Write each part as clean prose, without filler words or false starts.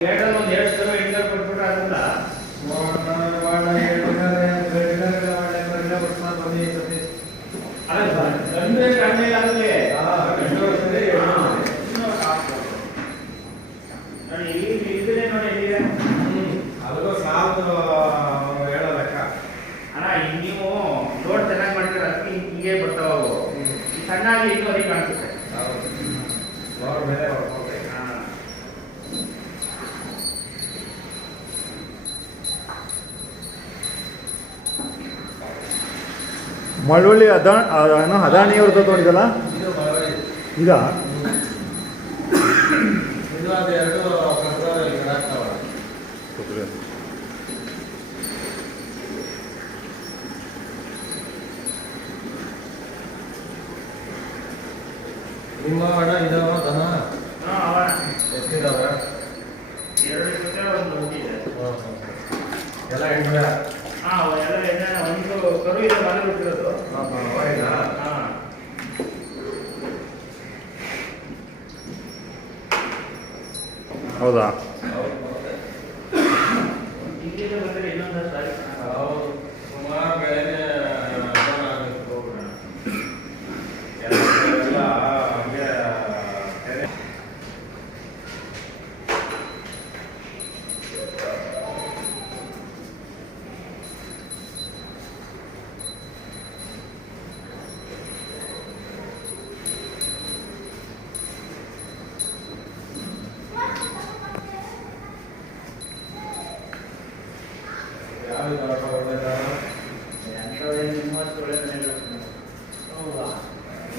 ಒಂದು 2 ಕೊಟ್ಬಿಟ್ರೆ ಅದಲ್ಲ ಅದಕ್ಕೂ ಸಾಲದು ಹೇಳೋ ಲೆಕ್ಕ ಅಣ್ಣ. ಈಗ ನೀವು ಲೋಡ್ ಚೆನ್ನಾಗಿ ಮಾಡಿದ್ರೆ ಅದಕ್ಕೆ ಹಿಂಗೆ ಬರ್ತಾವ. ಸಣ್ಣಾಗಿ ಇನ್ನೂ ಅದೇ ಕಾಣಿಸುತ್ತೆ. ಲೋಡ್ ಮೇಲೆ ಮಳವಳ್ಳಿ ಅದಾಣಿಯವ್ರ ತಗೊಂಡಿದ್ದಲ್ಲ ಈಗ ಇದು ಅದೆರಡು ಫೆಬ್ರವರಿ ಆಗ್ತಾವಲ್ಲ. ನಿಮ್ಮ ಹಣ ಇದಾವ ದನ ಎಷ್ಟಿದಾವ? 2 ಜೊತೆ ಒಂದು ಹೋಗಿದೆ. ಎಲ್ಲ ಹೆಣ್ಮಗ ಎಲ್ಲ ಎಣ್ಣೆ ಒಂದು ಕರು ಇದೆ ಬಾಲಿ ಬಿಟ್ಟಿರೋದು. ಹೌದಾ? ಇಲ್ಲಿಂದ ಬಂದರೆ ಇನ್ನೊಂದು ಸಾರಿ ಸುಮಾರು ಬೆಳೆನೇ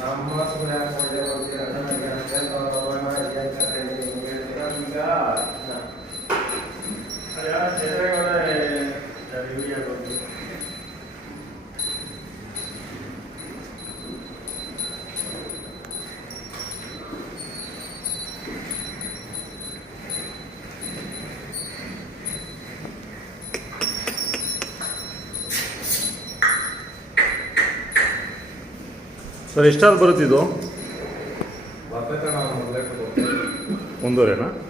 ನಮ್ಮ ಸರ್ ಎಷ್ಟಾದ್ರು ಬರುತ್ತಿದ್ದು? ಬರ್ತೈತೆ ನಾವು ಮೊದಲೇ 1.5